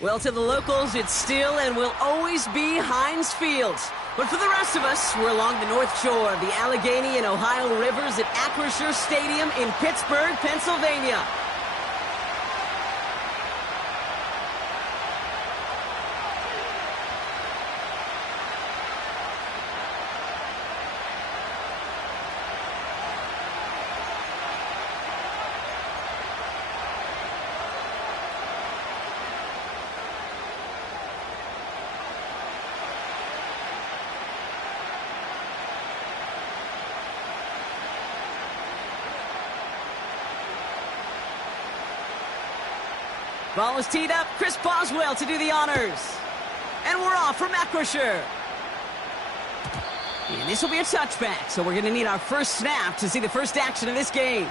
Well, to the locals, it's still and will always be Heinz Field. But for the rest of us, we're along the North Shore of the Allegheny and Ohio Rivers at Acrisure Stadium in Pittsburgh, Pennsylvania. Ball is teed up. Chris Boswell to do the honors. And we're off from Acrisure. And this will be a touchback, so we're going to need our first snap to see the first action of this game.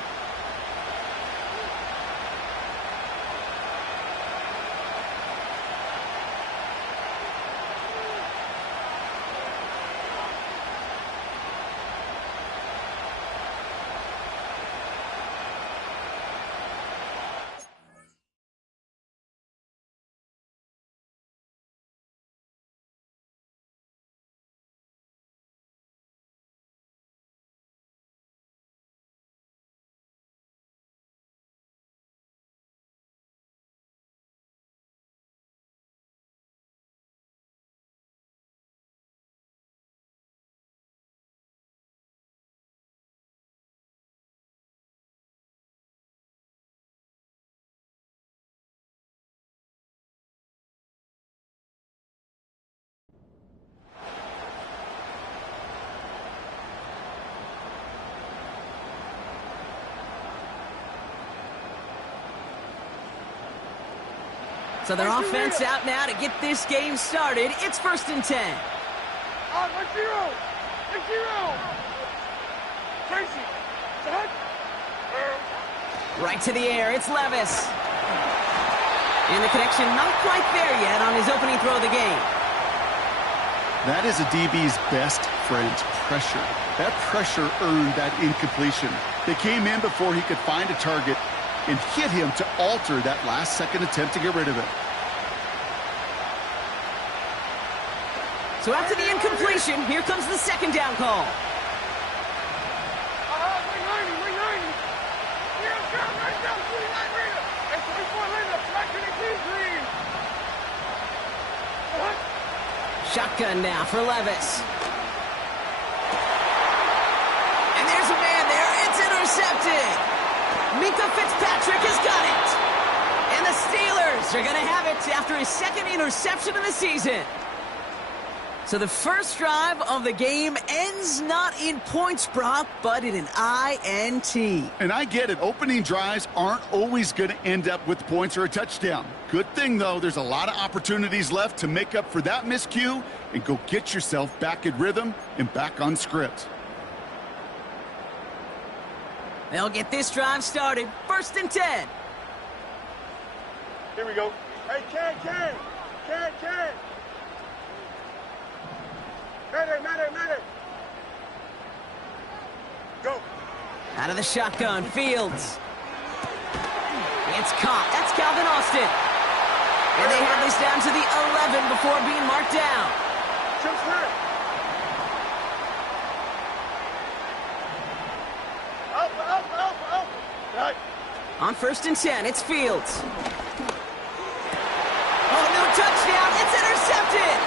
So their offense out now to get this game started. It's 1st and 10. Right to the air. It's Levis. And the connection not quite there yet on his opening throw of the game. That is a DB's best friend, pressure. That pressure earned that incompletion. They came in before he could find a target and hit him to alter that last-second attempt to get rid of it. So after the incompletion, here comes the second down call. Shotgun now for Levis. And there's a man there. It's intercepted. Minka Fitzpatrick has got it. And the Steelers are going to have it after his second interception of the season. So the first drive of the game ends not in points, Brock, but in an INT. And I get it. Opening drives aren't always going to end up with points or a touchdown. Good thing, though, there's a lot of opportunities left to make up for that miscue and go get yourself back in rhythm and back on script. They'll get this drive started. 1st and 10. Here we go. Hey, Ken. Matter. Go. Out of the shotgun, Fields. It's caught. That's Calvin Austin. And they have this down to the 11 before being marked down. On 1st and 10, it's Fields. Oh, no touchdown. It's intercepted.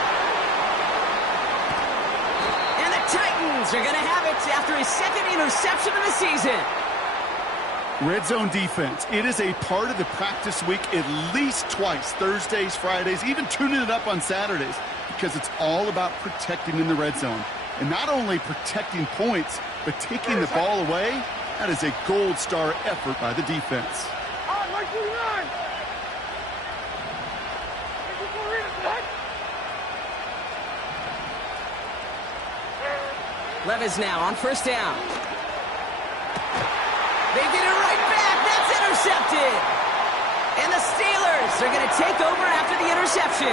And the Titans are going to have it after his second interception of the season. Red zone defense. It is a part of the practice week at least twice, Thursdays, Fridays, even tuning it up on Saturdays, because it's all about protecting in the red zone. And not only protecting points, but taking the ball away. That is a gold star effort by the defense. Levis now on 1st down. They get it right back. That's intercepted. And the Steelers are going to take over after the interception.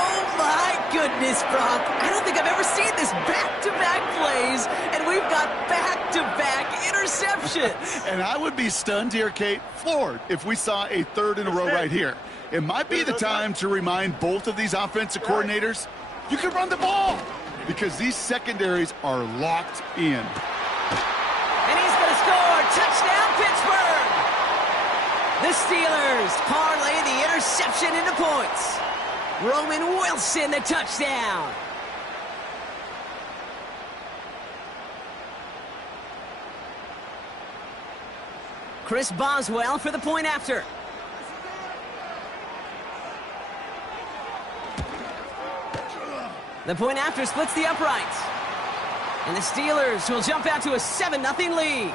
Oh, my goodness, Brock. I don't think I've ever seen this back-to-back plays, and we've got back-to-back interceptions. And I would be stunned here, Kate, floored, if we saw a third in a row right here. It might be the time to remind both of these offensive coordinators, you can run the ball, because these secondaries are locked in. And he's going to score. Touchdown, Pittsburgh. The Steelers parlay the interception into points. Roman Wilson, the touchdown. Chris Boswell for the point after. The point after splits the uprights. And the Steelers will jump out to a 7-0 lead.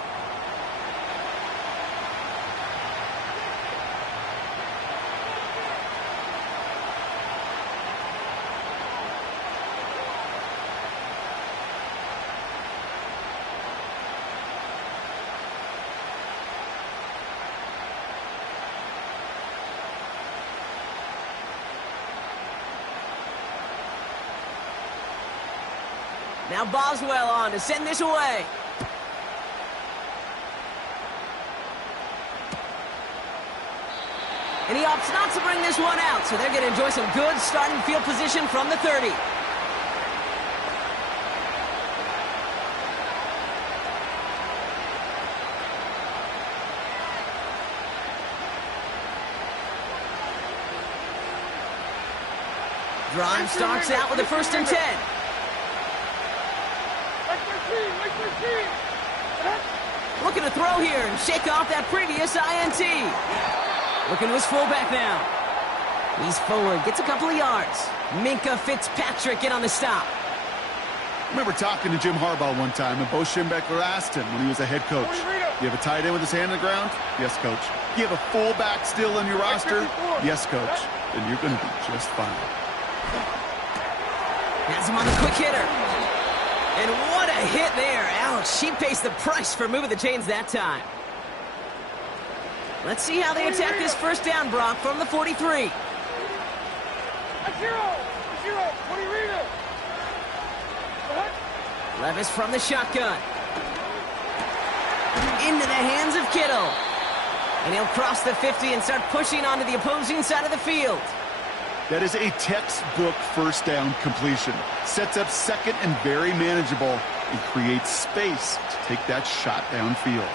Now Boswell on to send this away. And he opts not to bring this one out, so they're going to enjoy some good starting field position from the 30. Drive starts out with a 1st and 10. Looking to throw here and shake off that previous INT. Looking to his fullback now. He's forward, gets a couple of yards. Minka Fitzpatrick in on the stop. I remember talking to Jim Harbaugh one time, and Bo Schembechler asked him when he was a head coach, you have a tight end with his hand on the ground? Yes, coach. You have a fullback still in your roster? Yes, coach. Then you're going to be just fine. Has him on the quick hitter. And what a hit there. Ouch, she pays the price for moving the chains that time. Let's see how they attack this 1st down, Brock, from the 43. Levis from the shotgun. Into the hands of Kittle. And he'll cross the 50 and start pushing onto the opposing side of the field. That is a textbook 1st down completion. Sets up 2nd and very manageable and creates space to take that shot downfield.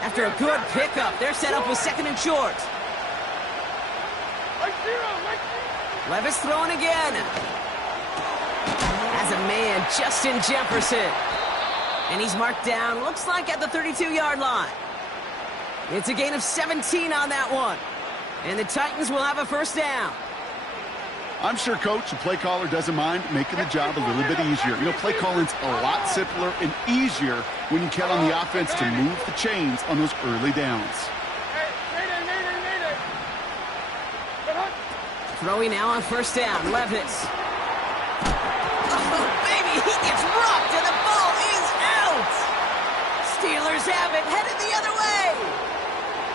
After a good pickup, they're set up with 2nd and short. Levis throwing again. As a man, Justin Jefferson. And he's marked down, looks like at the 32-yard line. It's a gain of 17 on that one. And the Titans will have a 1st down. I'm sure coach, the play caller, doesn't mind making the job a little bit easier. You know, play calling's a lot simpler and easier when you count on the offense to move the chains on those early downs. Throwing now on 1st down, Levis. Oh, baby, he gets rocked and the ball is out. Steelers have it, headed the other way.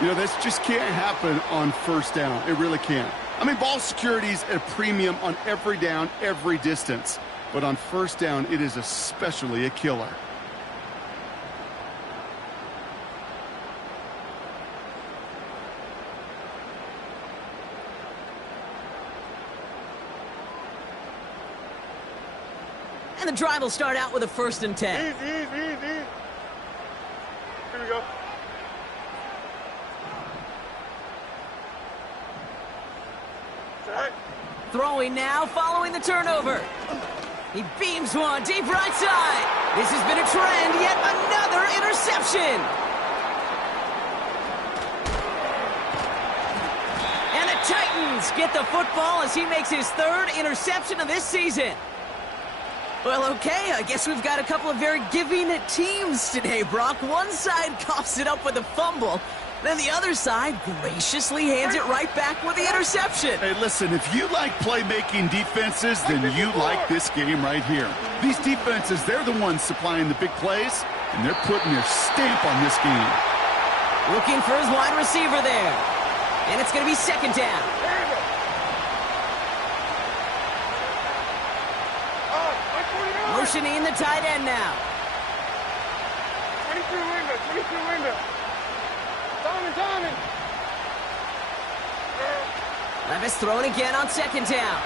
You know, this just can't happen on 1st down. It really can't. I mean, ball security's at a premium on every down, every distance. But on 1st down, it is especially a killer. And the drive will start out with a 1st and 10. Easy. Here we go. Throwing now, following the turnover. He beams one deep right side. This has been a trend, yet another interception. And the Titans get the football as he makes his 3rd interception of this season. Well, okay, I guess we've got a couple of very giving teams today, Brock. One side coughs it up with a fumble, Then the other side graciously hands it right back with the interception. Hey, listen, if you like playmaking defenses, then you like this game right here. These defenses, they're the ones supplying the big plays, and they're putting their stamp on this game. Looking for his wide receiver there. And it's going to be second down. Motioning the tight end now. 22 window. Diamond. Levis throwing again on second down.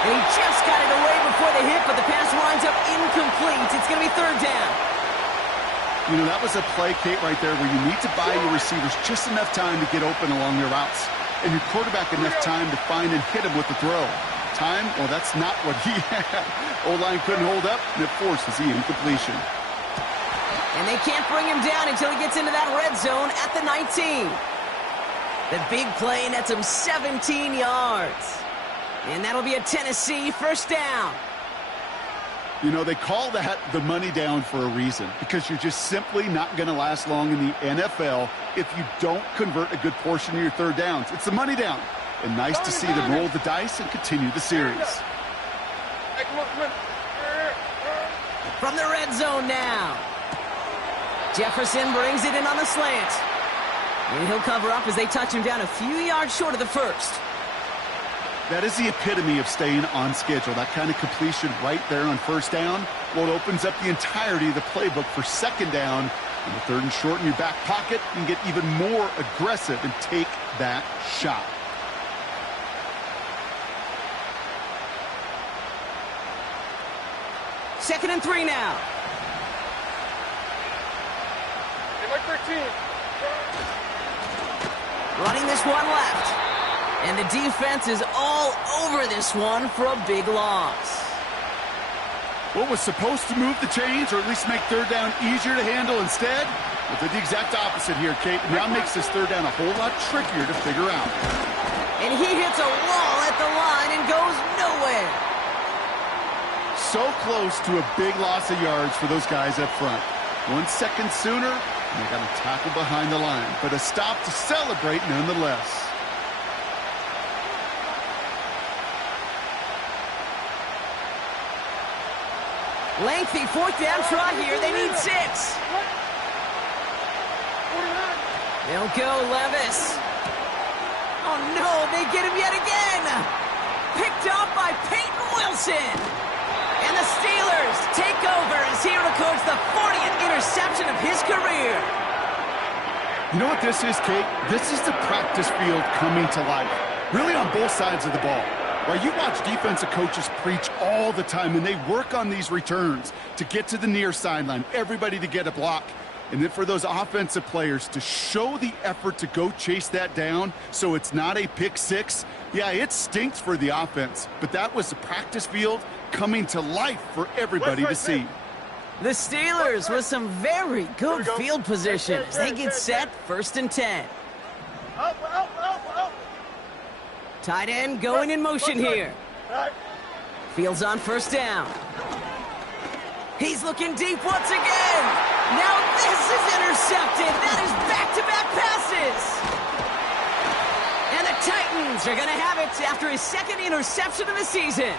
And he just got it away before the hit, but the pass winds up incomplete. It's going to be third down. You know, that was a play, Kate, right there, where you need to buy your receivers just enough time to get open along their routes, and your quarterback enough time to find and hit him with the throw. Time, well, that's not what he had. O-line couldn't hold up, and it forces the incompletion. And they can't bring him down until he gets into that red zone at the 19. The big play nets him 17 yards. And that'll be a Tennessee first down. You know, they call that the money down for a reason, because you're just simply not going to last long in the NFL if you don't convert a good portion of your third downs. It's the money down. And nice to see them roll the dice and continue the series. Hey, come on. From the red zone now. Jefferson brings it in on the slant. And he'll cover up as they touch him down a few yards short of the first. That is the epitome of staying on schedule. That kind of completion right there on first down. Well, it opens up the entirety of the playbook for second down. And the third and short in your back pocket, you can get even more aggressive and take that shot. Second and 3 now. Like 13. Running this one left. And the defense is all over this one for a big loss. What was supposed to move the chains, or at least make third down easier to handle instead? Well, did the exact opposite here, Kate. Now makes this third down a whole lot trickier to figure out. And he hits a wall at the line and goes nowhere. So close to a big loss of yards for those guys up front. 1 second sooner, and they got a tackle behind the line. But a stop to celebrate nonetheless. Lengthy fourth down try here. They need 6. They'll go Levis. Oh no, they get him yet again. Picked off by Peyton Wilson. And the Steelers take over as he records the 40th interception of his career. You know what this is, Kate? This is the practice field coming to life. Really on both sides of the ball. Right, you watch defensive coaches preach all the time, and they work on these returns to get to the near sideline, everybody to get a block. And then for those offensive players to show the effort to go chase that down so it's not a pick six, yeah, it stinks for the offense. But that was the practice field coming to life for everybody to see. The Steelers with some very good field position as they get set first and 10. Up. Tight end going in motion here. Fields on first down. He's looking deep once again. Now this is intercepted. That is back-to-back passes. And the Titans are going to have it after his second interception of the season.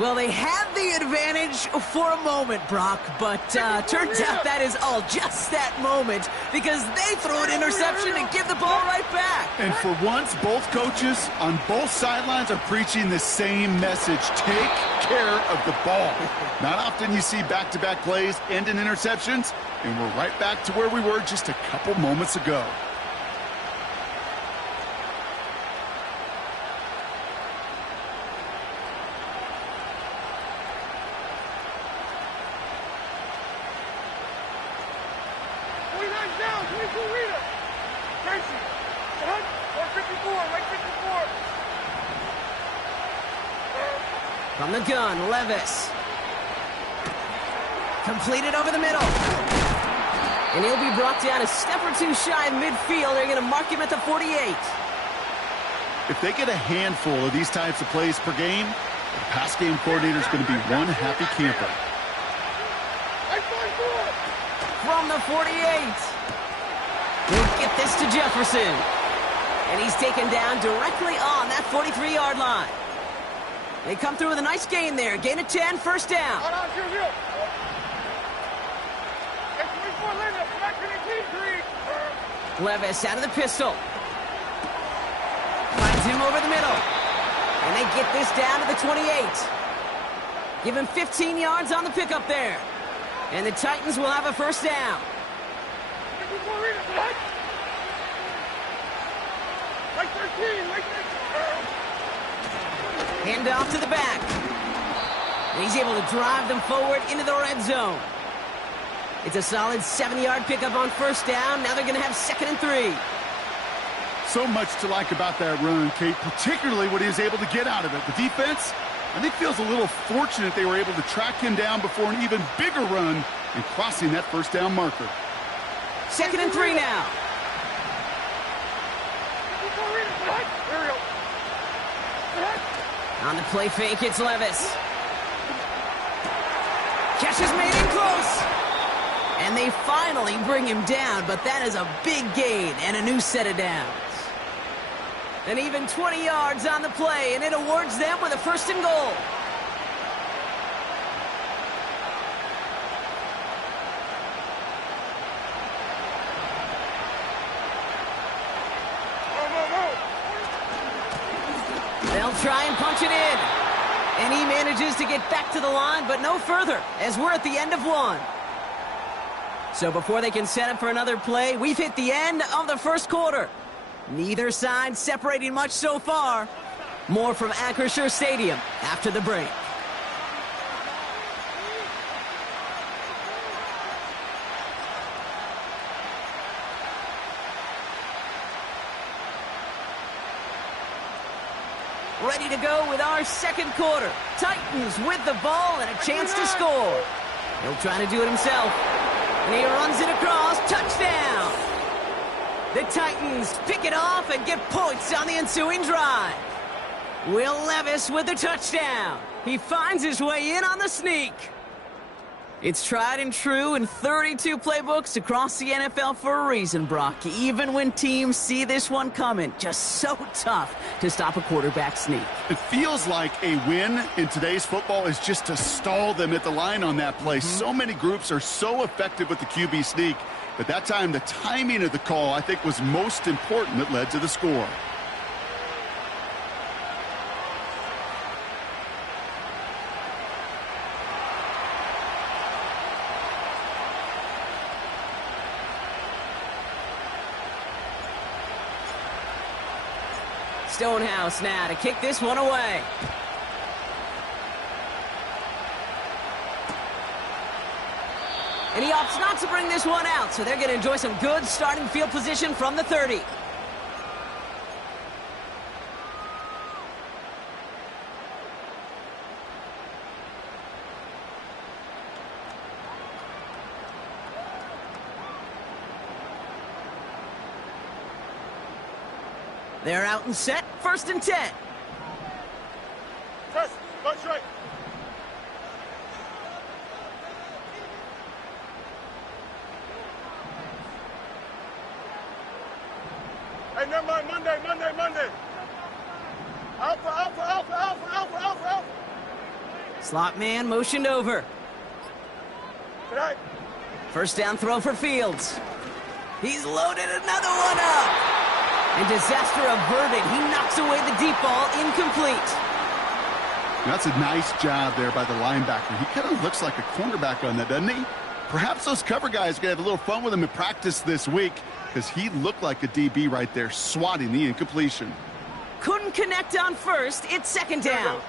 Well, they had the advantage for a moment, Brock, but turns out that is all just that moment because they throw an interception and give the ball right back. And for once, both coaches on both sidelines are preaching the same message. Take care of the ball. Not often you see back-to-back plays end in interceptions, and we're right back to where we were just a couple moments ago. From the gun, Levis. Completed over the middle. And he'll be brought down a step or two shy of midfield. They're going to mark him at the 48. If they get a handful of these types of plays per game, the pass game coordinator is going to be one happy camper. from the 48. He'll get this to Jefferson. And he's taken down directly on that 43-yard line. They come through with a nice gain there. Gain of 10, first down. Hold on, you. Levis out of the pistol. Finds him over the middle. And they get this down to the 28. Give him 15 yards on the pickup there. And the Titans will have a first down. Hand off to the back. And he's able to drive them forward into the red zone. It's a solid 70-yard pickup on first down. Now they're going to have 2nd and 3. So much to like about that run, Kate, particularly what he was able to get out of it. The defense, I think, feels a little fortunate they were able to track him down before an even bigger run and crossing that first down marker. 2nd and 3 now. On the play fake, it's Levis. Catch is made in close. And they finally bring him down, but that is a big gain and a new set of downs. And even 20 yards on the play, and it awards them with a 1st and goal. They'll try and punch it in. And he manages to get back to the line, but no further, as we're at the end of 1. So before they can set up for another play, we've hit the end of the first quarter. Neither side separating much so far. More from Acrisure Stadium after the break. Ready to go with our second quarter. Titans with the ball and a chance to score. He'll try to do it himself. And he runs it across. Touchdown! The Titans pick it off and get points on the ensuing drive. Will Levis with the touchdown. He finds his way in on the sneak. It's tried and true in 32 playbooks across the NFL for a reason, Brock. Even when teams see this one coming, just so tough to stop a quarterback sneak. It feels like a win in today's football is just to stall them at the line on that play. So many groups are so effective with the QB sneak, but that time the timing of the call, I think, was most important that led to the score. Stonehouse now to kick this one away. And he opts not to bring this one out, so they're going to enjoy some good starting field position from the 30. They're out and set. 1st and 10. Press, punch right. Hey, never mind. Monday. Alpha. Slot man motioned over. Tonight. First down throw for Fields. He's loaded another one up. And disaster averted. He knocks away the deep ball, incomplete. That's a nice job there by the linebacker. He kind of looks like a cornerback on that, doesn't he? Perhaps those cover guys are going to have a little fun with him in practice this week because he looked like a DB right there, swatting the incompletion. Couldn't connect on first. It's 2nd down.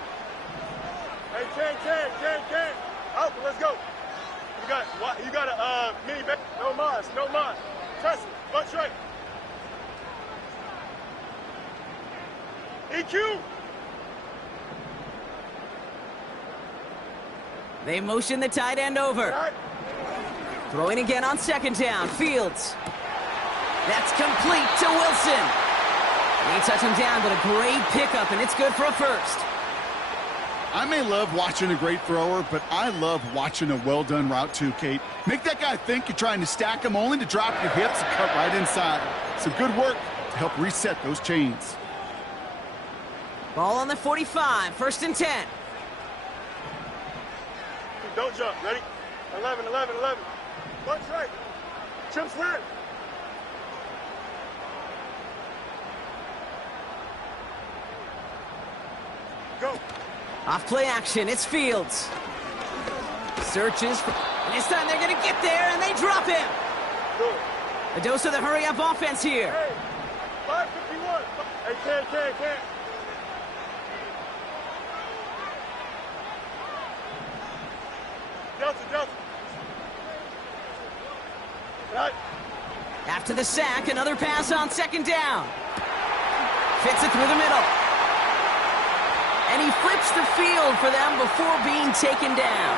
Hey, Ken. Alpha, let's go. You got a mini back. No mas. Press, punch right. EQ! They motion the tight end over. Right. Throwing again on 2nd down. Fields. That's complete to Wilson. They touch him down, but a great pickup, and it's good for a first. I may love watching a great thrower, but I love watching a well-done route too, Kate. Make that guy think you're trying to stack him only to drop your hips and cut right inside. Some good work to help reset those chains. Ball on the 45, 1st and 10. Don't jump. Ready? 11, 11, 11. Bunch right. Chips right. Go. Off play action, it's Fields. Searches, and this time they're going to get there, and they drop him. Go. A dose of the hurry-up offense here. Hey, 551. Hey, can. Delta. Right. After the sack, another pass on 2nd down. Fits it through the middle. And he flips the field for them before being taken down.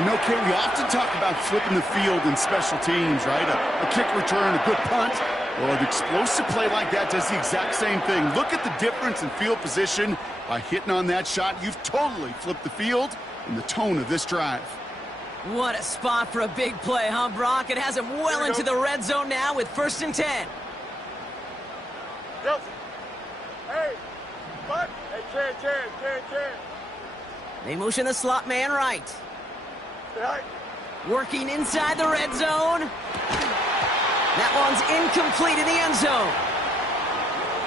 You know, Kate, we often talk about flipping the field in special teams, right? A kick return, a good punt. Well, an explosive play like that does the exact same thing. Look at the difference in field position. By hitting on that shot, you've totally flipped the field and the tone of this drive. What a spot for a big play, huh, Brock? It has him well into the red zone now with 1st and 10. Delta. Hey, but hey, can. They motion the slot man right. Right. Working inside the red zone. That one's incomplete in the end zone.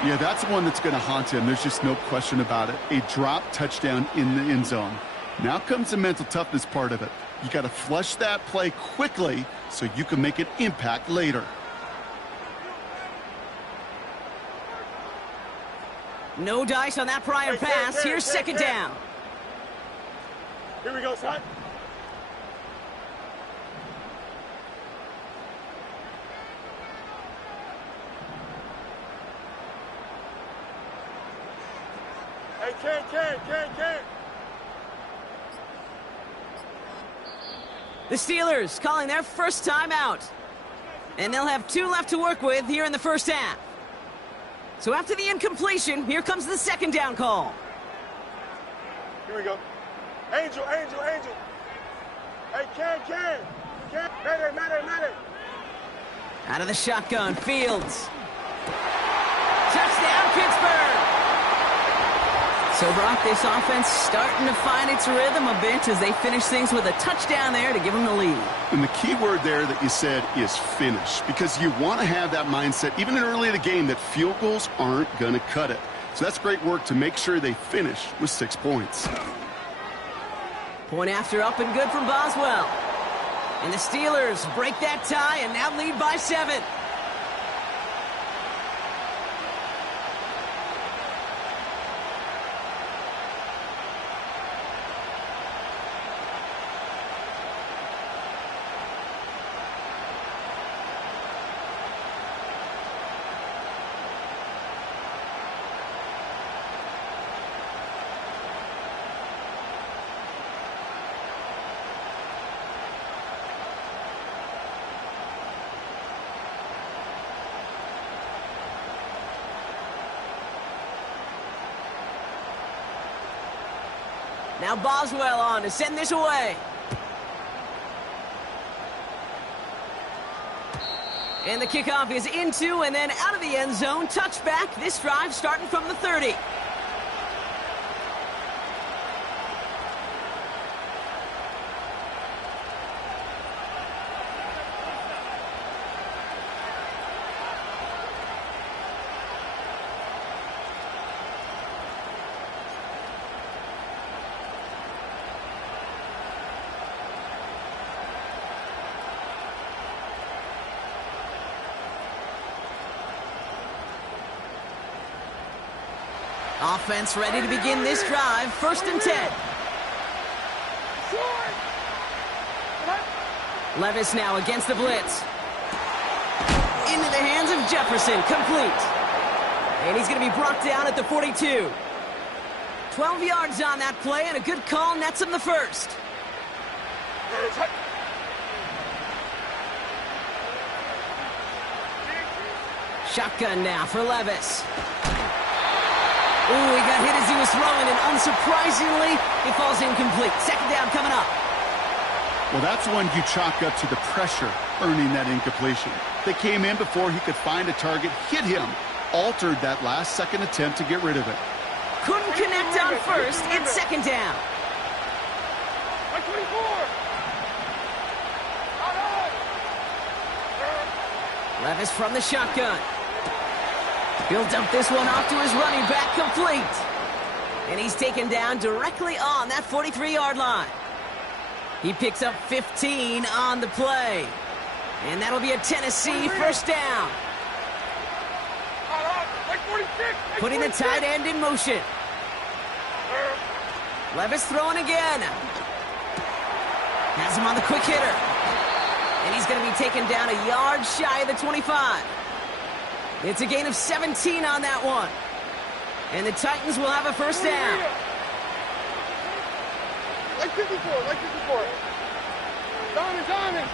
Yeah, that's the one that's going to haunt him. There's just no question about it. A drop touchdown in the end zone. Now comes the mental toughness part of it. You got to flush that play quickly so you can make an impact later. No dice on that prior pass. Here's 2nd down. Here we go, son. Hey, can. The Steelers calling their first time out. And they'll have 2 left to work with here in the 1st half. So after the incompletion, here comes the 2nd down call. Here we go. Angel. Hey, can. Mayday. Out of the shotgun, Fields. Touchdown, Pittsburgh! So, Brock, this offense starting to find its rhythm a bit as they finish things with a touchdown there to give them the lead. And the key word there that you said is finish, because you want to have that mindset, even early in the game, that field goals aren't going to cut it. So that's great work to make sure they finish with 6 points. Point after up and good from Boswell. And the Steelers break that tie and now lead by 7. Now Boswell on to send this away. And the kickoff is into and then out of the end zone. Touchback. This drive starting from the 30. Offense ready to begin this drive. 1st and 10. Levis now against the blitz. Into the hands of Jefferson. Complete. And he's going to be brought down at the 42. 12 yards on that play, and a good call nets him the first. Shotgun now for Levis. Ooh, he got hit as he was throwing, and unsurprisingly, he falls incomplete. Second down coming up. Well, that's one you chalk up to the pressure earning that incompletion. They came in before he could find a target, hit him, altered that last-second attempt to get rid of it. Couldn't connect on first. It's second down. 24. Levis from the shotgun. He'll dump this one off to his running back, complete. And he's taken down directly on that 43-yard line. He picks up 15 on the play. And that'll be a Tennessee first down. Putting the tight end in motion. Levis throwing again. Has him on the quick hitter. And he's going to be taken down a yard shy of the 25. It's a gain of 17 on that one. And the Titans will have a first down. Like 54, like 54. Diamond.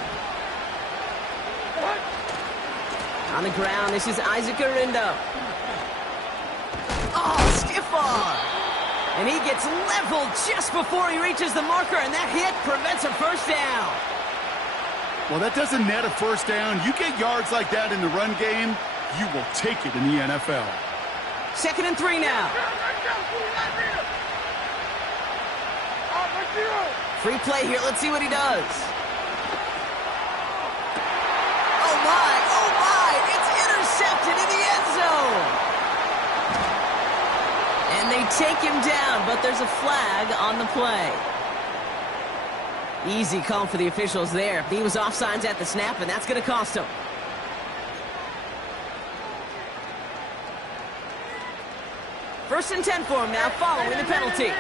On the ground, this is Isaac Arindo. Oh, stiff arm. And he gets leveled just before he reaches the marker, and that hit prevents a first down. Well, that doesn't net a first down. You get yards like that in the run game, you will take it in the NFL. 2nd and 3 now. Free play here. Let's see what he does. Oh, my. It's intercepted in the end zone. And they take him down, but there's a flag on the play. Easy call for the officials there. He was offsides at the snap, and that's going to cost him. First and 10 for him now, following the penalty.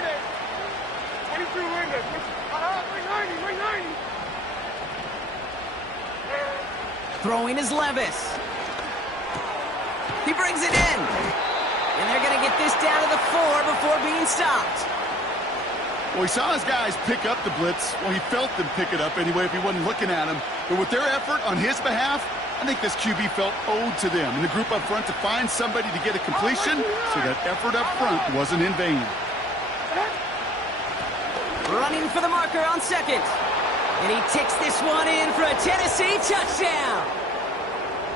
22 Linda. 90. Throwing is Levis. He brings it in. And they're going to get this down to the 4 before being stopped. Well, he saw his guys pick up the blitz. Well, he felt them pick it up anyway if he wasn't looking at him. But with their effort on his behalf, I think this QB felt owed to them and the group up front to find somebody to get a completion, so that effort up front wasn't in vain. Running for the marker on second. And he takes this one in for a Tennessee touchdown.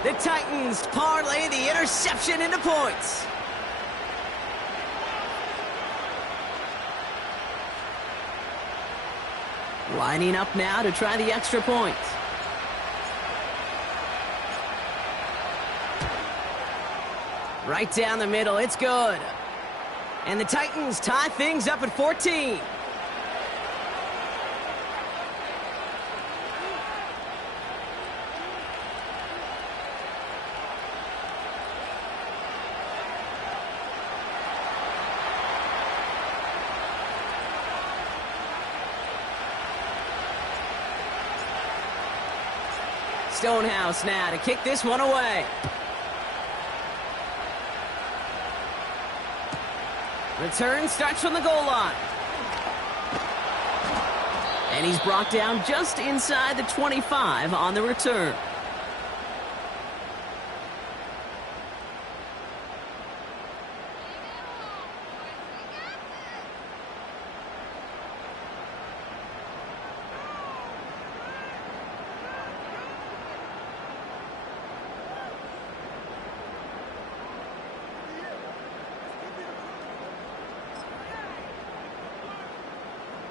The Titans parlay the interception into points. Lining up now to try the extra point. Right down the middle, it's good. And the Titans tie things up at 14. Stonehouse now to kick this one away. Return starts from the goal line. And he's brought down just inside the 25 on the return.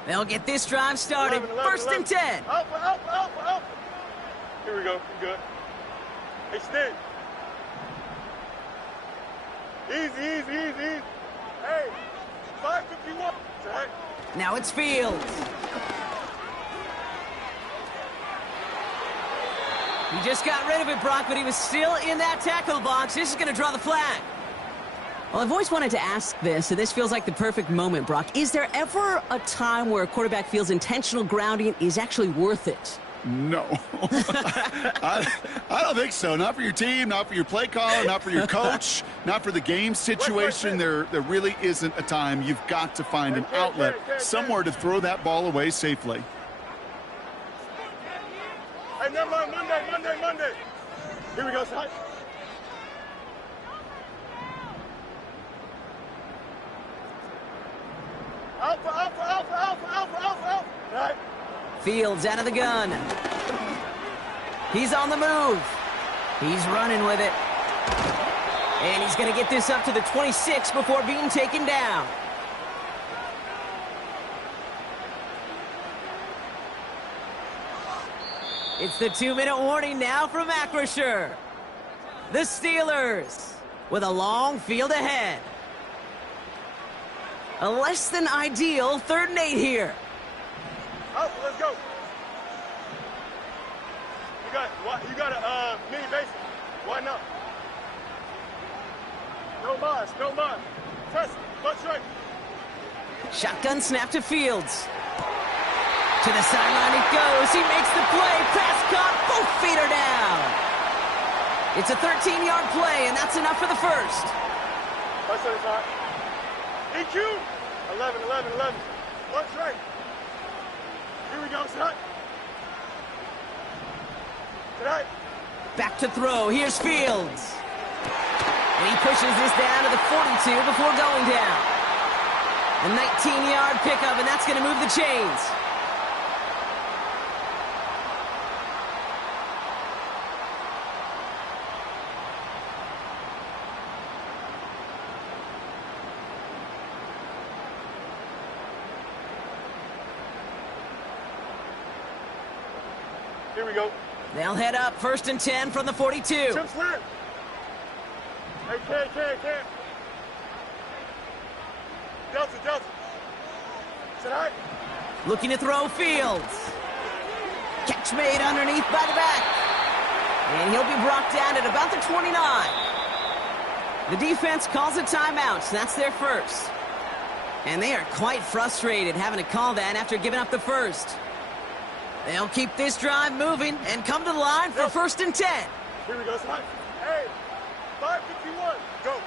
They'll get this drive started. 11, First and 10. Alpha. Here we go. You good. Hey, stay. Easy. Hey, 551. Now it's Fields. He just got rid of it, Brock, but he was still in that tackle box. This is going to draw the flag. Well, I've always wanted to ask this, and this feels like the perfect moment, Brock. Is there ever a time where a quarterback feels intentional grounding is actually worth it? No. I don't think so. Not for your team, not for your play caller, not for your coach, not for the game situation. There really isn't a time. You've got to find an outlet, somewhere to throw that ball away safely. Hey, never mind. Monday. Here we go, son. Alpha, alpha, alpha, alpha, alpha, alpha, alpha. All right. Fields out of the gun. He's on the move. He's running with it. And he's going to get this up to the 26 before being taken down. It's the 2-minute warning now from Acrisure. The Steelers with a long field ahead. A less than ideal 3rd and 8 here. Alpha, let's go. You got a mini base. Why not? No mas, no mas. Test it. Butt straight. Shotgun snap to Fields. To the sideline it goes. He makes the play. Pass caught. Both feet are down. It's a 13-yard play, and that's enough for the first. That's it, time. EQ. 11, 11, 11. Butt straight. Here we go, son. Tonight. Back to throw. Here's Fields. And he pushes this down to the 42 before going down. A 19-yard pickup, and that's going to move the chains. Here we go. They'll head up 1st and 10 from the 42. Chip slam. Hey, can. Delta, Delta. Tonight. Looking to throw Fields. Catch made underneath by the back. And he'll be brought down at about the 29. The defense calls a timeout, so that's their first. And they are quite frustrated having to call that after giving up the first. They'll keep this drive moving and come to the line for 1st and 10. Here we go, son. Hey, 5:51. Go.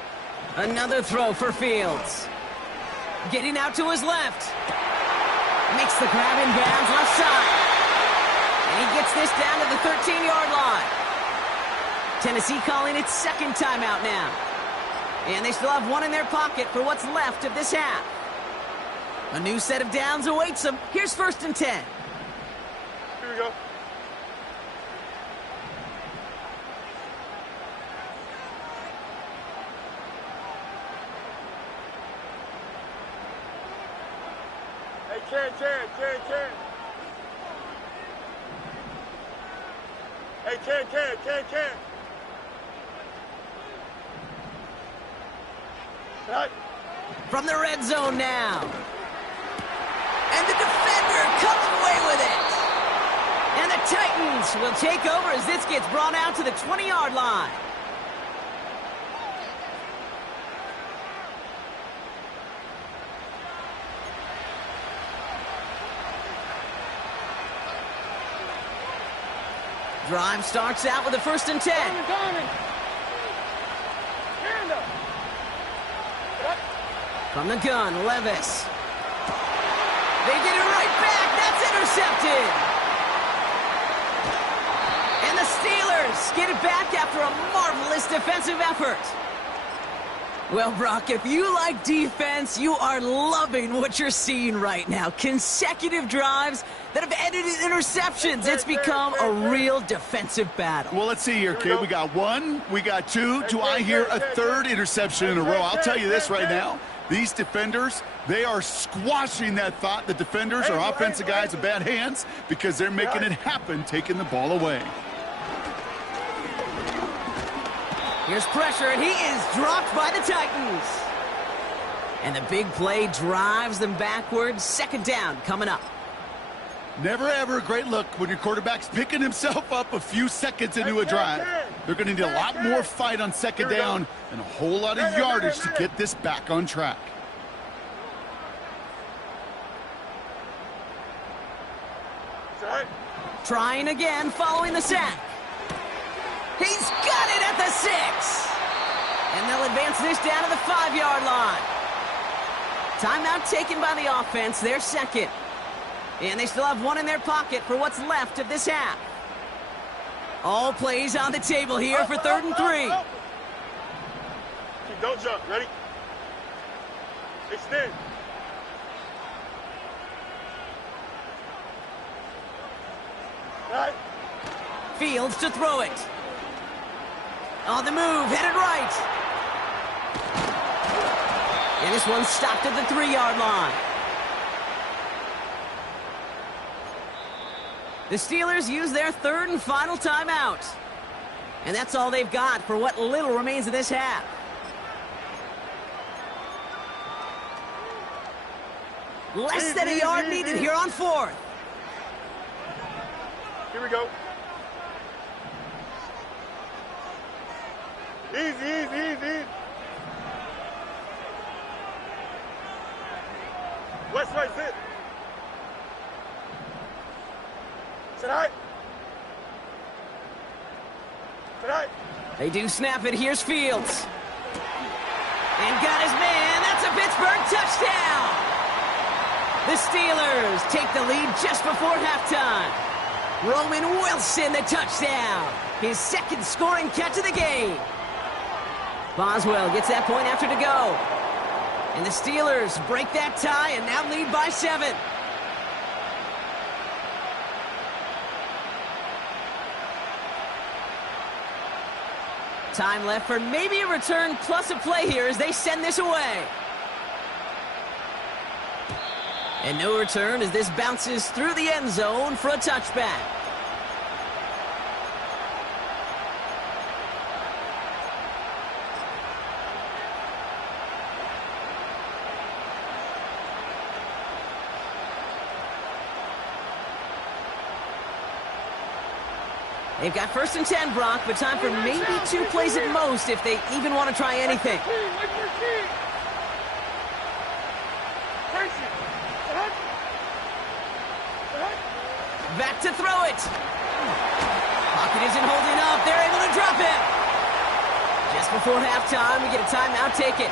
Another throw for Fields. Getting out to his left. Makes the grab in bounds left side. And he gets this down to the 13-yard line. Tennessee calling its 2nd timeout now. And they still have one in their pocket for what's left of this half. A new set of downs awaits them. Here's 1st and 10. Here we go. Hey, can. Hey, can. Right. From the red zone now. And the defender comes away with it. And the Titans will take over as this gets brought out to the 20-yard line. Drive starts out with a 1st and 10. From the gun, Levis. They get it right back. That's intercepted. And the Steelers get it back after a marvelous defensive effort. Well, Brock, if you like defense, you are loving what you're seeing right now. Consecutive drives that have ended in interceptions. It's become a real defensive battle. Well, let's see here, kid. We got 1, we got 2. Do I hear a 3rd interception in a row? I'll tell you this right now. These defenders, they are squashing that thought. The defenders are offensive guys with bad hands because they're making it happen, taking the ball away. Here's pressure, and he is dropped by the Titans. And the big play drives them backwards. 2nd down coming up. Never, ever a great look when your quarterback's picking himself up a few seconds into a drive. They're going to need a lot more fight on 2nd down and a whole lot of yardage to get this back on track. Trying again following the sack. He's got it at the 6. And they'll advance this down to the 5-yard line. Timeout taken by the offense, their 2nd. And they still have one in their pocket for what's left of this half. All plays on the table here for 3rd and 3. Don't jump. Ready? Extend. Right. Fields to throw it. On the move, headed right. And this one stopped at the 3-yard line. The Steelers use their third and final timeout. And that's all they've got for what little remains of this half. Less than a yard needed here on fourth. Here we go. Easy, easy, easy. West right, sit. Sit high. Sit high. They do snap it. Here's Fields. And got his man. That's a Pittsburgh touchdown. The Steelers take the lead just before halftime. Roman Wilson, the touchdown. His second scoring catch of the game. Boswell gets that point after to go. And the Steelers break that tie and now lead by 7. Time left for maybe a return plus a play here as they send this away. And no return as this bounces through the end zone for a touchback. They've got 1st and 10, Brock, but time for maybe 2 plays at most if they even want to try anything. Back to throw it. Pocket isn't holding up. They're able to drop it. Just before halftime, we get a timeout taken.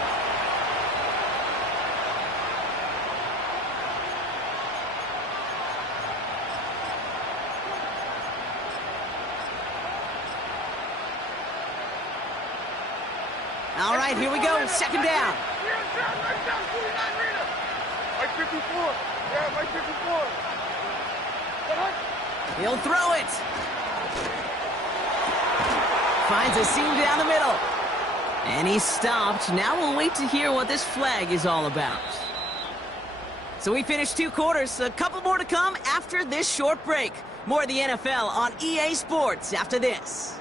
All right, here we go. 2nd down. Mike 54. Yeah, Mike 54. He'll throw it. Finds a seam down the middle. And he's stopped. Now we'll wait to hear what this flag is all about. So we finished 2 quarters. A couple more to come after this short break. More of the NFL on EA Sports after this.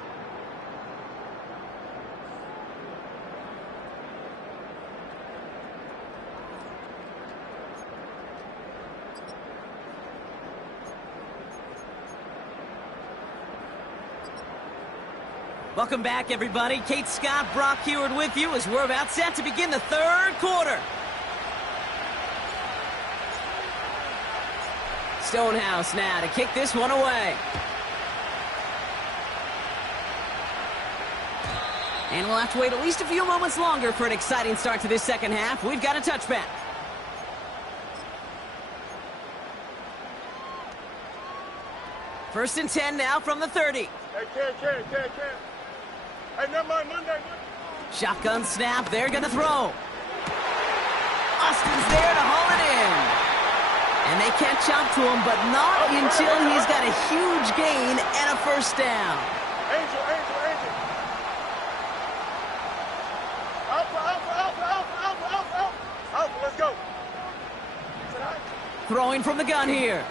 Welcome back, everybody. Kate Scott, Brock Heward with you as we're about set to begin the 3rd quarter. Stonehouse now to kick this one away. And we'll have to wait at least a few moments longer for an exciting start to this second half. We've got a touchback. First and 10 now from the 30. Hey, Ken. Hey, never mind, Monday. Shotgun snap, they're gonna throw. Austin's there to haul it in. And they catch up to him, but not until he's got a huge gain and a 1st down. Angel. Alpha, let's go. Throwing from the gun here.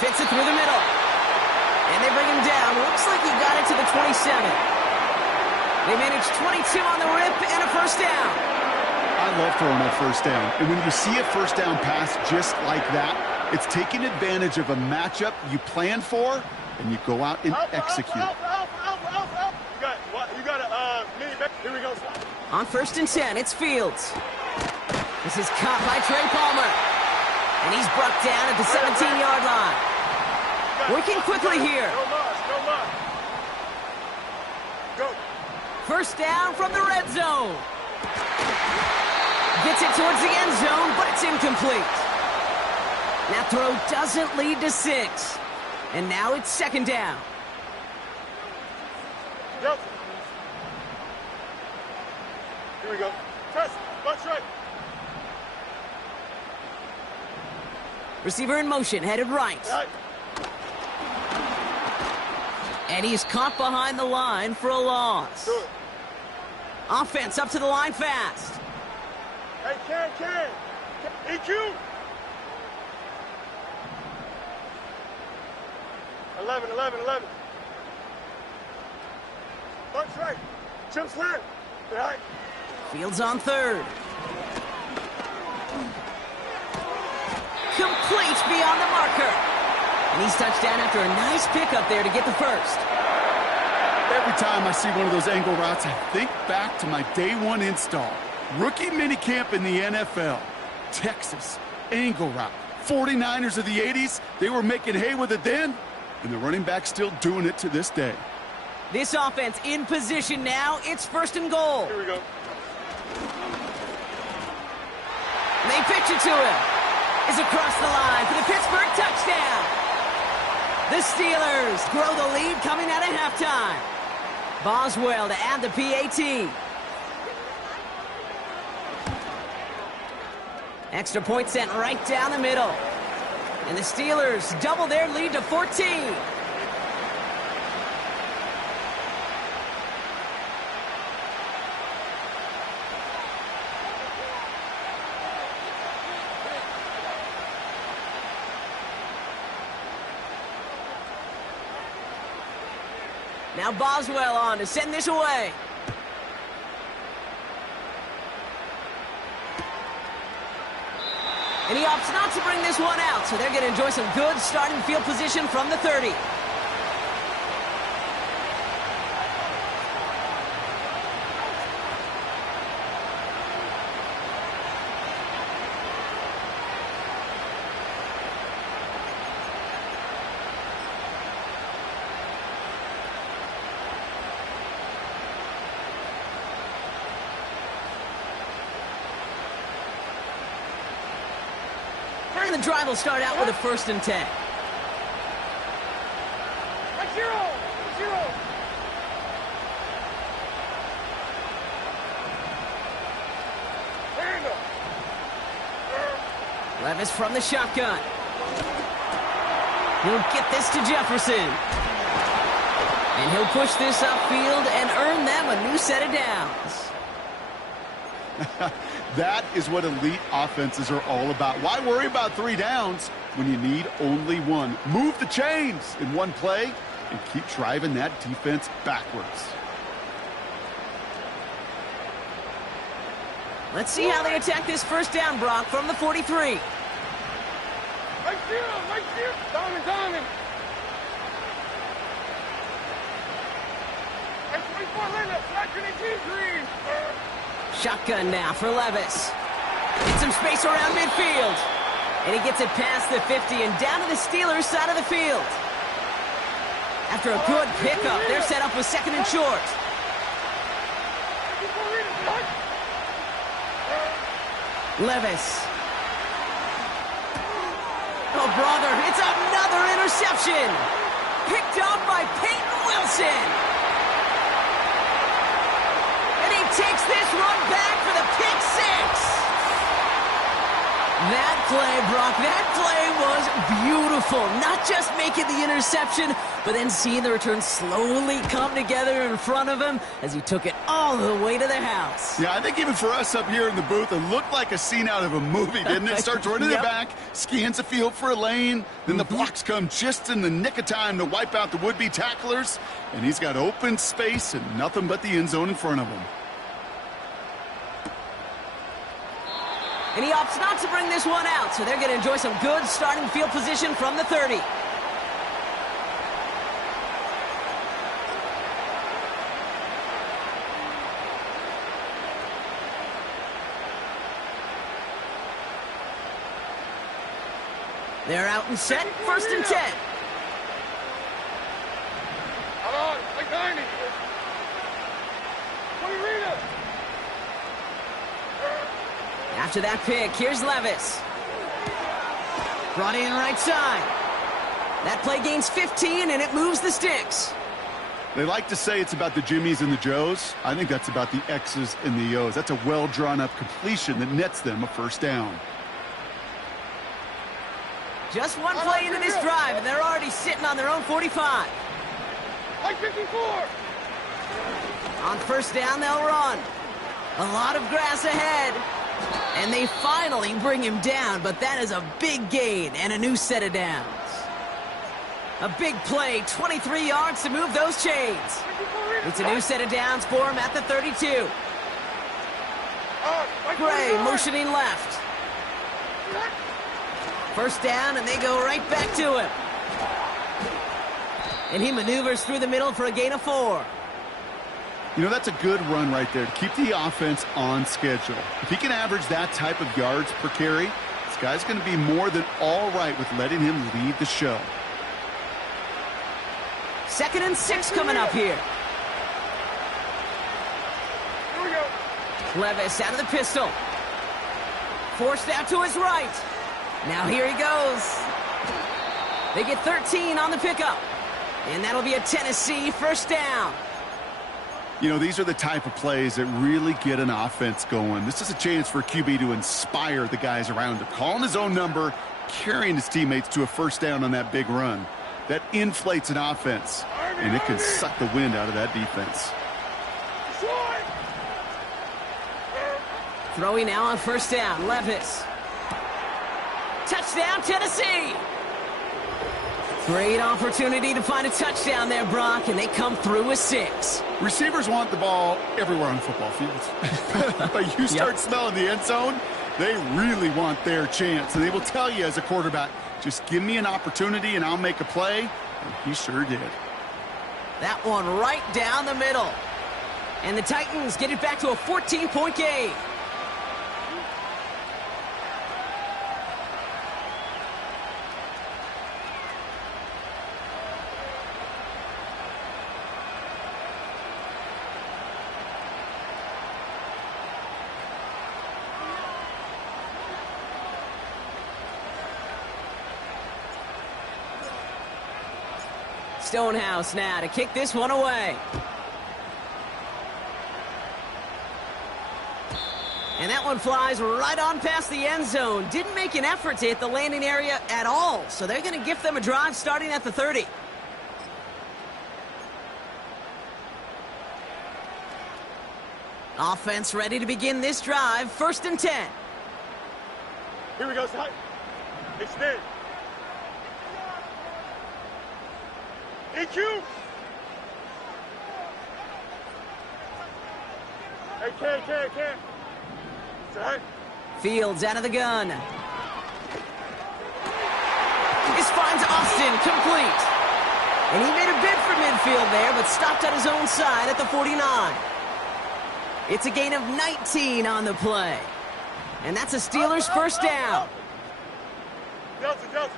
Fits it through the middle. And they bring him down. Looks like he got it to the 27. They managed 22 on the rip and a 1st down. I love throwing that 1st down. And when you see a 1st down pass just like that, it's taking advantage of a matchup you plan for, and you go out and execute. Alpha. You got a mini back. Here we go. On 1st and 10, it's Fields. This is caught by Trey Palmer. And he's brought down at the 17-yard line. Working quickly here. No loss. Go. 1st down from the red zone. Gets it towards the end zone, but it's incomplete. That throw doesn't lead to 6. And now it's 2nd down. Yep. Here we go. Test. Bunch right. Receiver in motion, headed right. And he's caught behind the line for a loss. Do it. Offense up to the line fast. Hey, Ken. EQ. 11. Bunch right. Chip slant. Right. Fields on third. Complete beyond the marker. And he's touched down after a nice pickup there to get the first. Every time I see one of those angle routes, I think back to my day one install. Rookie minicamp in the NFL. Texas, angle route. 49ers of the 80s, they were making hay with it then, and the running back's still doing it to this day. This offense in position now. It's 1st and goal. Here we go. They pitch it to him. Is across the line for the Pittsburgh touchdown. The Steelers grow the lead coming out of halftime. Boswell to add the PAT. Extra point sent right down the middle. And the Steelers double their lead to 14. Now Boswell on to send this away. And he opts not to bring this one out, so they're going to enjoy some good starting field position from the 30. And the drive will start out with a 1st and 10. Zero. Levis from the shotgun. He'll get this to Jefferson. And he'll push this upfield and earn them a new set of downs. That is what elite offenses are all about. Why worry about 3 downs when you need only one? Move the chains in one play and keep driving that defense backwards. Let's see how they attack this 1st down, Brock, from the 43. Right here. Diamond. And 24 Linda, green. Shotgun now for Levis. Get some space around midfield. And he gets it past the 50 and down to the Steelers' side of the field. After a good pickup, they're set up with 2nd and short. Levis. Oh, brother, it's another interception. Picked up by Peyton Wilson. And he takes this run back for the pick 6. That play, Brock, that play was beautiful. Not just making the interception, but then seeing the return slowly come together in front of him as he took it all the way to the house. Yeah, I think even for us up here in the booth, it looked like a scene out of a movie, didn't it? Starts running it back, scans the field for a lane, then the blocks come just in the nick of time to wipe out the would-be tacklers, and he's got open space and nothing but the end zone in front of him. And he opts not to bring this one out, so they're going to enjoy some good starting field position from the 30. They're out and set, 1st and 10. Hold on, like 90. 20 Rita. After that pick, here's Levis. Brought in right side. That play gains 15, and it moves the sticks. They like to say it's about the Jimmies and the Joes. I think that's about the X's and the O's. That's a well-drawn-up completion that nets them a 1st down. Just one play into this drive, and they're already sitting on their own 45. Like 54. On first down, they'll run. A lot of grass ahead. And they finally bring him down, but that is a big gain and a new set of downs. A big play, 23 yards to move those chains. It's a new set of downs for him at the 32. Gray motioning left. First down, and they go right back to him. And he maneuvers through the middle for a gain of 4. You know, that's a good run right there to keep the offense on schedule. If he can average that type of yards per carry, this guy's going to be more than all right with letting him lead the show. 2nd and 6 coming up here. Here we go. Levis out of the pistol. Forced out to his right. Now here he goes. They get 13 on the pickup. And that'll be a Tennessee first down. You know, these are the type of plays that really get an offense going. This is a chance for QB to inspire the guys around him. Calling his own number, carrying his teammates to a first down on that big run. That inflates an offense, and it can suck the wind out of that defense. Throwing now on first down, Levis. Touchdown, Tennessee! Great opportunity to find a touchdown there, Brock, and they come through with 6. Receivers want the ball everywhere on football fields. But you start smelling the end zone, they really want their chance. And they will tell you as a quarterback, just give me an opportunity and I'll make a play. And he sure did. That one right down the middle. And the Titans get it back to a 14-point game. Stonehouse now to kick this one away. And that one flies right on past the end zone. Didn't make an effort to hit the landing area at all. So they're going to gift them a drive starting at the 30. Offense ready to begin this drive. 1st and 10. Here we go, side. Extend. EQ. Hey, Ken. Side. Fields out of the gun. This finds Austin complete. And he made a bid for midfield there, but stopped on his own side at the 49. It's a gain of 19 on the play. And that's a Steelers first down. Delta.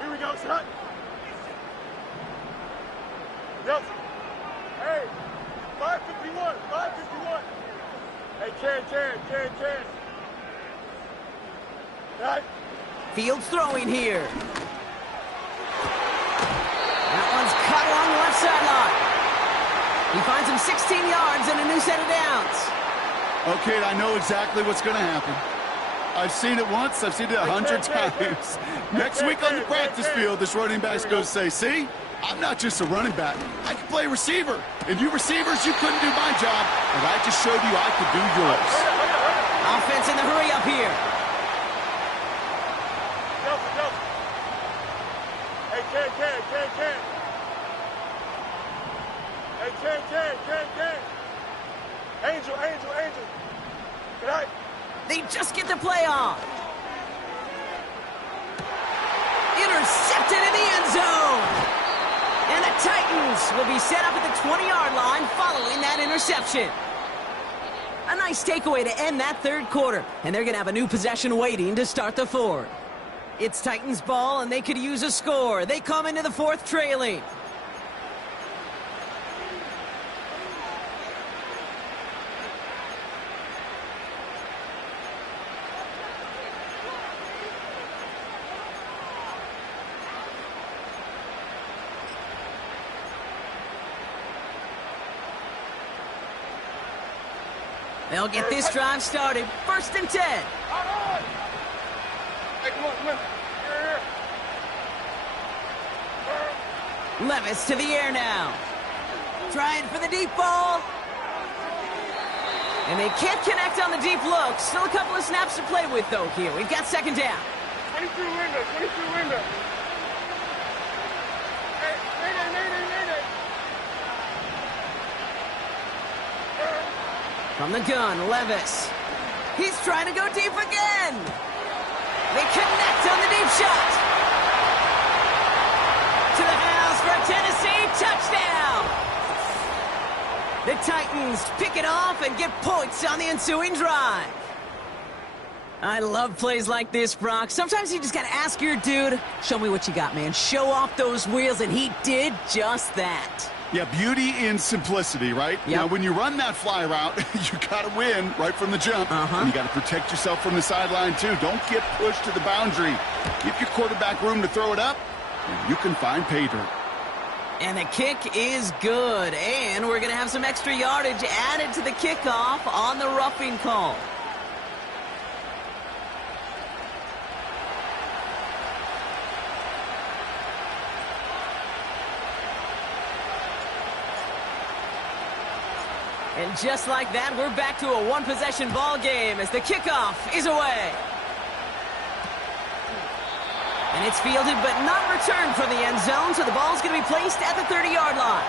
Here we go, son. Delta. Hey, 551. Hey, Ken. Right. Fields throwing here. That one's cut along the left sideline. He finds him 16 yards and a new set of downs. Okay, I know exactly what's going to happen. I've seen it once. I've seen it 100 times. Next week on the practice field, this running back's going to say, see, I'm not just a running back. I can play receiver. And you receivers, you couldn't do my job, and I just showed you I could do yours. Offense in the hurry up here. Delta. Hey, Ken. Hey, Ken. Angel. Good night. They just get the play on. Intercepted in the end zone. And the Titans will be set up at the 20-yard line following that interception. A nice takeaway to end that third quarter. And they're going to have a new possession waiting to start the fourth. It's Titans ball, and they could use a score. They come into the fourth trailing. They'll get this drive started. 1st and 10. Hey, come on. Here. Levis to the air now. Trying for the deep ball. And they can't connect on the deep look. Still a couple of snaps to play with, though, here. We've got second down. 22 window, 22 window. Hey, mayday. From the gun, Levis. He's trying to go deep again. They connect on the deep shot. To the house for a Tennessee touchdown. The Titans pick it off and get points on the ensuing drive. I love plays like this, Brock. Sometimes you just got to ask your dude, show me what you got, man. Show off those wheels, and he did just that. Yeah, beauty in simplicity, right? Yep. Now, when you run that fly route, you got to win right from the jump. And you got to protect yourself from the sideline, too. Don't get pushed to the boundary. Give your quarterback room to throw it up, and you can find pay dirt. And the kick is good. And we're going to have some extra yardage added to the kickoff on the roughing call. And just like that, we're back to a one-possession ball game as the kickoff is away. And it's fielded but not returned from the end zone, so the ball's going to be placed at the 30-yard line.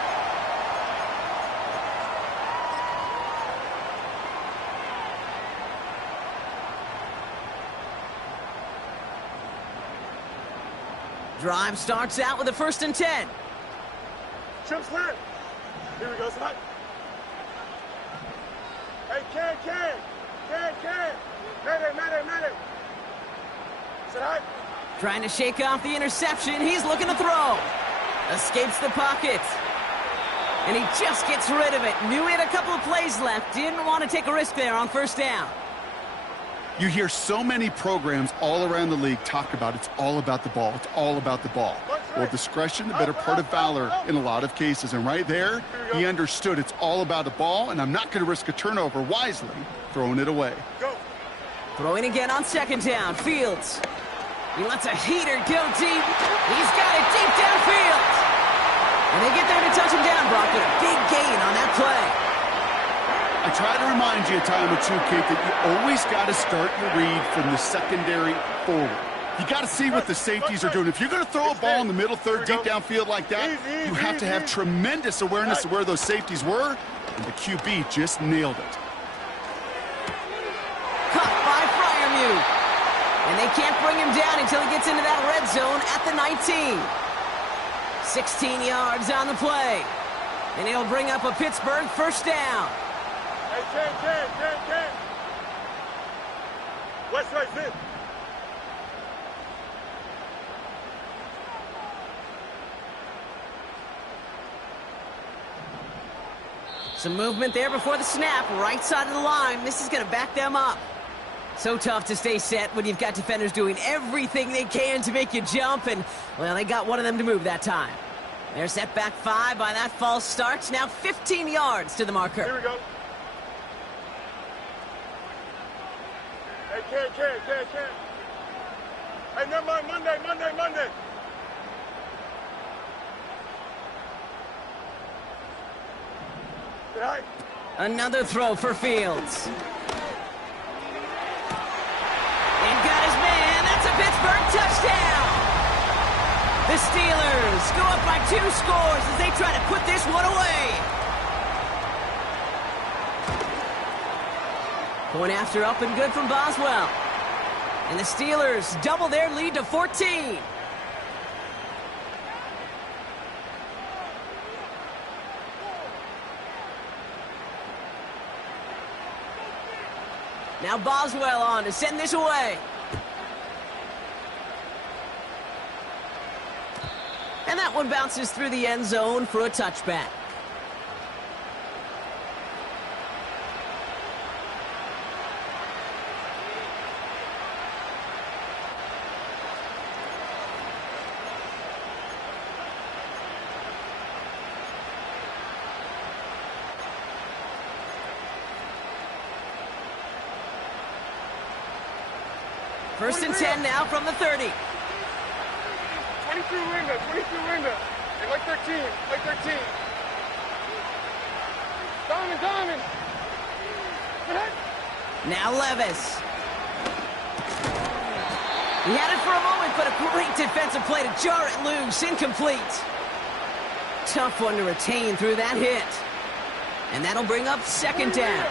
Drive starts out with a 1st and 10. Chip slip. Here we go, slide. Hey, Ken. Mayday. Sit high. Trying to shake off the interception. He's looking to throw. Escapes the pocket. And he just gets rid of it. Knew he had a couple of plays left. Didn't want to take a risk there on 1st down. You hear so many programs all around the league talk about it's all about the ball. It's all about the ball. Well, discretion, the better part of valor in a lot of cases. And right there, he understood it's all about the ball, and I'm not going to risk a turnover wisely, throwing it away. Go. Throwing again on 2nd down. Fields. He lets a heater go deep. He's got it deep downfield. And they get there to touch him down, Brock, with a big gain on that play. I try to remind you a time or two, Kate, that you always got to start your read from the secondary forward. You got to see what the safeties are doing. If you're going to throw a ball in the middle third deep downfield like that, you have to have tremendous awareness of where those safeties were, and the QB just nailed it. Caught by Fryermuth. And they can't bring him down until he gets into that red zone at the 19. 16 yards on the play. And he'll bring up a Pittsburgh 1st down. Hey, Ken. West right, fit. Some movement there before the snap, right side of the line. This is going to back them up. So tough to stay set when you've got defenders doing everything they can to make you jump, and, well, they got one of them to move that time. They're set back 5 by that false start. Now 15 yards to the marker. Here we go. Hey, Ken. Hey, never mind, Monday. Sit high. Another throw for Fields. And got his man. That's a Pittsburgh touchdown. The Steelers go up by 2 scores as they try to put this one away. Going after up and good from Boswell. And the Steelers double their lead to 14. Now Boswell on to send this away. And that one bounces through the end zone for a touchback. First and 10 now from the 30. 22 window. Hey, like 13. Diamond. Now Levis. He had it for a moment, but a great defensive play to jar it loose. Incomplete. Tough one to retain through that hit. And that'll bring up second down.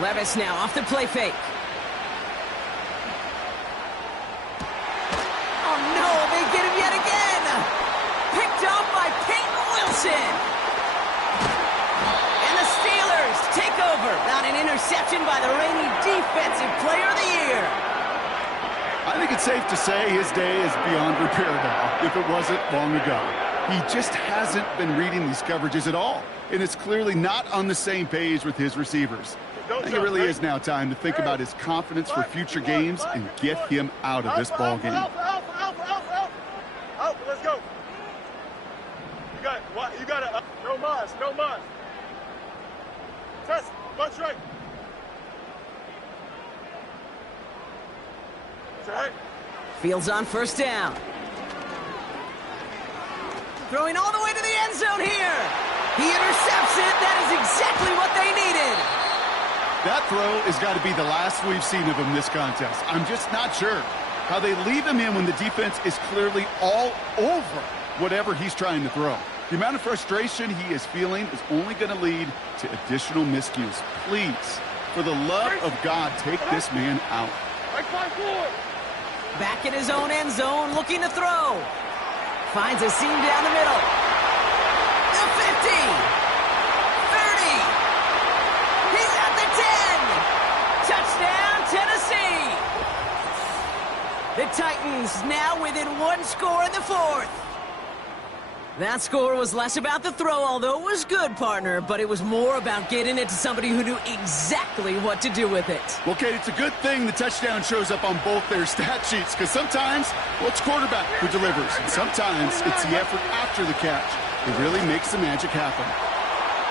Levis now off the play fake. Oh no, they get him yet again. Picked off by Peyton Wilson. And the Steelers take over on an interception by the reigning Defensive Player of the Year. I think it's safe to say his day is beyond repair now, if it wasn't long ago. He just hasn't been reading these coverages at all, and it's clearly not on the same page with his receivers. I think it really is now time to think about his confidence for future games and get him out of this ball game. Alpha, let's go. You got to, no mas. Test, bunch right. Fields on first down. Throwing all the way to the end zone here. He intercepts it. That is exactly what they needed. That throw has got to be the last we've seen of him this contest. I'm just not sure how they leave him in when the defense is clearly all over whatever he's trying to throw. The amount of frustration he is feeling is only going to lead to additional miscues. Please, for the love of God, take this man out. Back in his own end zone, looking to throw. Finds a seam down the middle. The 50. 30. He's at the 10. Touchdown, Tennessee. The Titans now within one score in the fourth. That score was less about the throw, although it was good, partner, but it was more about getting it to somebody who knew exactly what to do with it. Well, Kate, it's a good thing the touchdown shows up on both their stat sheets, because sometimes, well, it's quarterback who delivers, and sometimes it's the effort after the catch. It really makes the magic happen.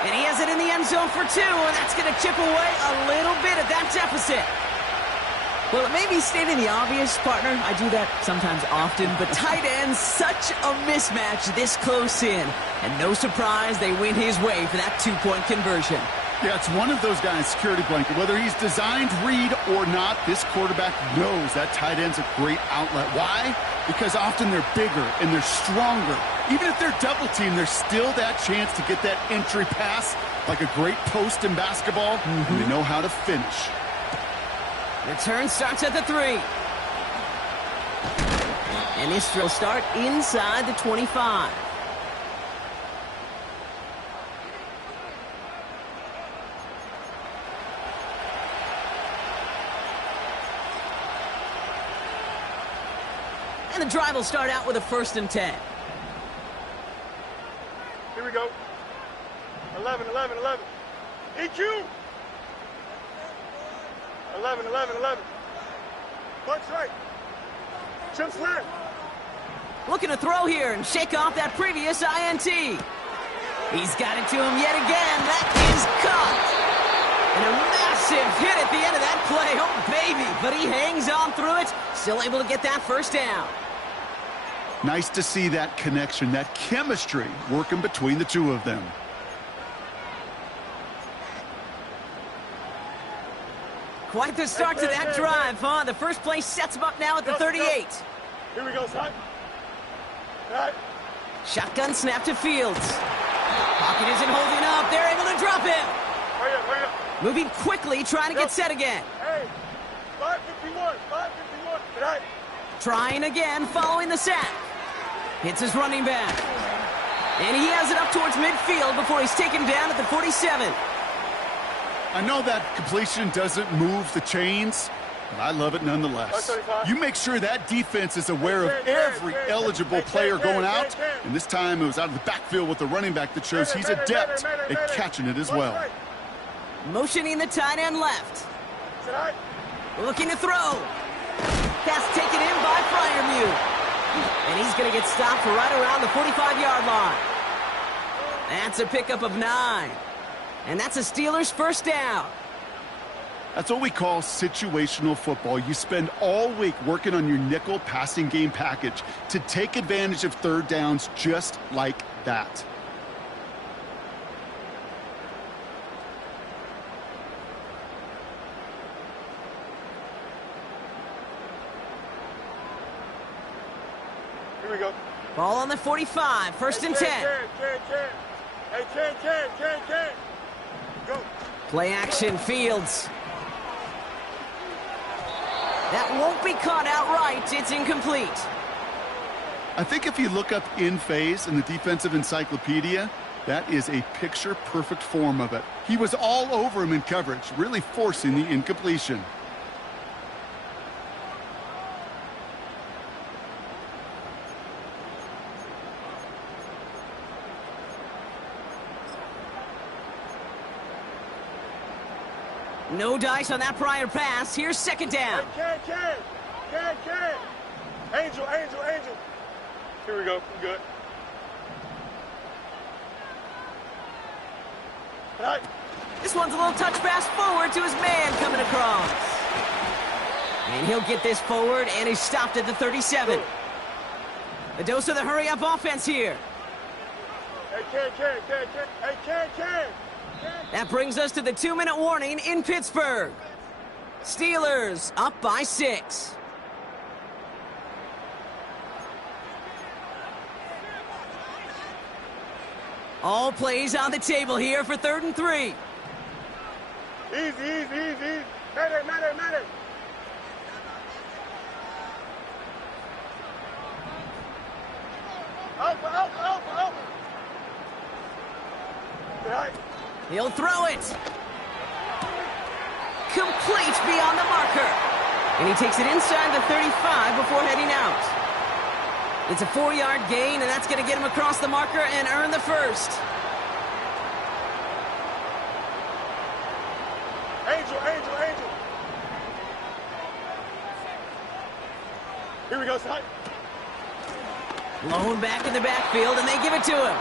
And he has it in the end zone for 2, and that's going to chip away a little bit at that deficit. Well, it may be stating the obvious, partner. I do that sometimes often, but tight ends, such a mismatch this close in. And no surprise, they win his way for that 2-point conversion. Yeah, it's one of those guys' security blanket. Whether he's designed read or not, this quarterback knows that tight end's a great outlet. Why? Because often they're bigger and they're stronger. Even if they're double teamed, there's still that chance to get that entry pass like a great post in basketball. And they know how to finish. Return starts at the 3. And this will start inside the 25. And the drive will start out with a 1st and 10. Here we go. 11. EQ. 11. Punch right. Chips left. Looking to throw here and shake off that previous INT. He's got it to him yet again. That is caught. And a massive hit at the end of that play. Oh, baby. But he hangs on through it. Still able to get that 1st down. Nice to see that connection, that chemistry working between the two of them. Quite the start to that drive, huh? The first play sets him up now at the 38. Here we go, son. Right. Shotgun snap to Fields. Pocket isn't holding up. They're able to drop him. Hurry up. Moving quickly, trying to get set again. Hey, 551. Right. Trying again, following the sack. Hits his running back. And he has it up towards midfield before he's taken down at the 47. I know that completion doesn't move the chains, but I love it nonetheless. You make sure that defense is aware of every eligible player going out, and this time it was out of the backfield with the running back that shows he's adept at catching it as well. Motioning the tight end left. Looking to throw. Pass taken in by Freiermuth. And he's going to get stopped right around the 45-yard line. That's a pickup of 9. And that's a Steelers 1st down. That's what we call situational football. You spend all week working on your nickel passing game package to take advantage of third downs just like that. Here we go. Ball on the 45, first and 10. Hey, Ken. Go. Play action, Fields. That won't be caught outright. It's incomplete. I think if you look up in phase in the defensive encyclopedia, that is a picture-perfect form of it. He was all over him in coverage, really forcing the incompletion. No dice on that prior pass. Here's second down. Hey, Ken. Angel. Here we go. I'm good. Right. This one's a little touch pass forward to his man coming across. And he'll get this forward, and he's stopped at the 37. A dose of the hurry-up offense here. Hey, Ken. That brings us to the 2-minute warning in Pittsburgh. Steelers up by 6. All plays on the table here for 3rd and 3. Easy. Matter. Up. Right. He'll throw it. Complete beyond the marker. And he takes it inside the 35 before heading out. It's a 4-yard gain, and that's going to get him across the marker and earn the first. Angel. Here we go, son. Blown back in the backfield, and they give it to him.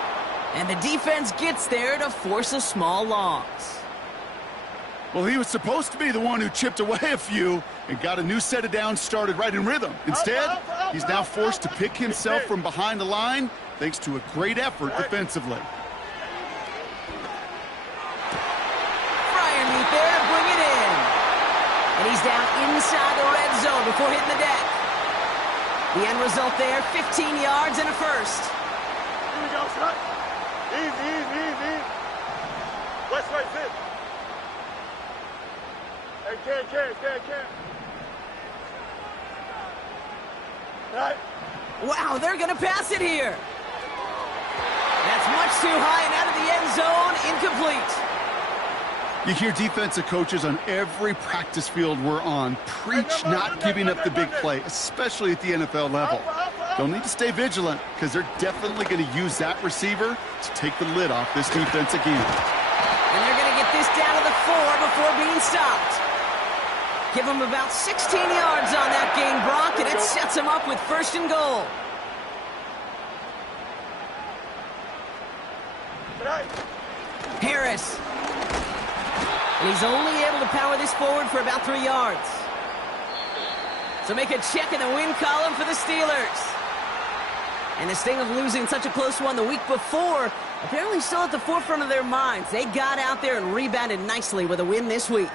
And the defense gets there to force a small loss. Well, he was supposed to be the one who chipped away a few and got a new set of downs started right in rhythm. Instead, he's now forced to pick himself from behind the line thanks to a great effort defensively. Fry underneath there, bring it in. And he's down inside the red zone before hitting the deck. The end result there, 15 yards and a first. Here we go, son. Easy. West right, sit. Hey, Ken. Right. Wow, they're going to pass it here. That's much too high and out of the end zone, incomplete. You hear defensive coaches on every practice field we're on preach not giving up the big play, especially at the NFL level. They'll need to stay vigilant because they're definitely going to use that receiver to take the lid off this defense again. And they're going to get this down to the 4 before being stopped. Give them about 16 yards on that gain, Brock, and it sets them up with 1st and goal. Harris. And he's only able to power this forward for about 3 yards. So make a check in the win column for the Steelers. And the sting of losing such a close one the week before, apparently still at the forefront of their minds. They got out there and rebounded nicely with a win this week.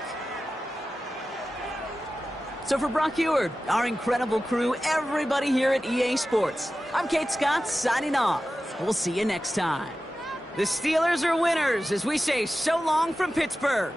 So for Brock Eward, our incredible crew, everybody here at EA Sports, I'm Kate Scott signing off. We'll see you next time. The Steelers are winners as we say so long from Pittsburgh.